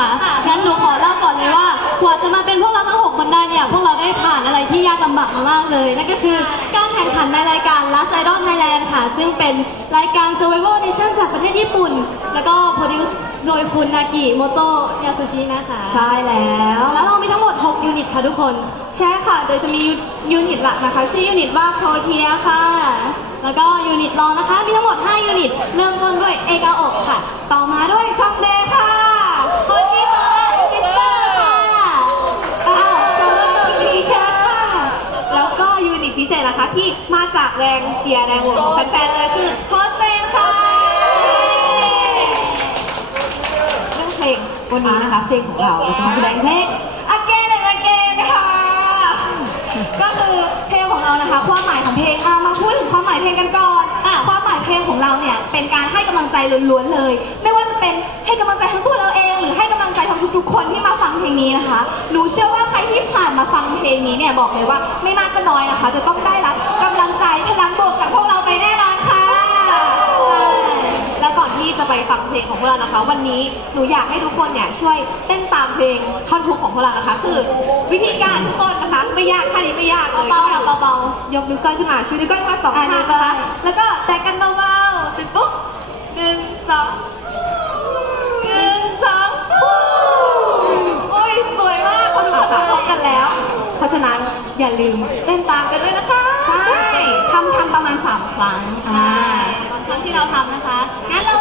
นะคะงั้นหนูขอเล่าก่อนเลยว่ากว่าจะมาเป็นพวกเราทั้งหกคนได้เนี่ย พวกเราได้ผ่านอะไรที่ยากลำบากมามากเลย นั่นก็คือการแข่งขันในรายการ Last Idol Thailand ค่ะ ซึ่งเป็นรายการ Survival Nation จากประเทศญี่ปุ่น แล้วก็ produce โดยคุณนากิโมโตะยาสุชินะคะ ใช่แล้ว แล้วเรามีทั้งหมด 6 ยูนิตค่ะทุกคน ใช่ค่ะ โดยจะมียูนิตหลักนะคะ ชื่อยูนิตว่าโพเทียค่ะ แล้วก็ยูนิตรองนะคะ มีทั้งหมด 5 ยูนิต เริ่มต้นด้วยเอกาโอกค่ะ ต่อมา ที่มาจากแรงเชียร์แรงโหวตของแฟนๆเลยคือโคสเฟนค่ะ เรื่องเพลงวันนี้นะคะเพลงของเราเราจะมาแสดงเพลง Again and Again ค่ะ ก็คือเพลงของเรานะคะ ความหมายของเพลงอะมาพูดถึงความหมายเพลงกันก่อนค่ะความหมายเพลงของเราเนี่ยเป็นการให้กำลังใจล้วนๆเลย ไม่ว่าจะเป็นให้กำลังใจทั้งตัวเราเอง ทั้งทุกๆคนที่มาฟังเพลงนี้นะคะ หนูเชื่อว่าใครที่ผ่านมาฟังเพลงนี้เนี่ยบอกเลยว่าไม่มากก็น้อยนะคะ จะต้องได้รับกำลังใจพลังบวกจากพวกเราไปแน่นอนค่ะแล้วก่อนที่จะไปฟังเพลงของพวกเรานะคะ วันนี้หนูอยากให้ทุกคนเนี่ยช่วยเต้นตามเพลงท่อนทุกของพวกเรานะคะ คือ วิธีการทุกคนนะคะไม่ยากท่านี้ไม่ยากเลยเบาๆค่ะเบายกนิ้วก้อยขึ้นมาชูนิ้วก้อยขึ้นมาสองอะข้างนิ้วก้นะอคะยแล้วก็แตะกัน อย่าลืมเต้นตามกันด้วยนะคะ ใช่ทำทำประมาณ 3 ครั้งอ่า ตอนครั้งที่เราทำนะคะ งั้นเรา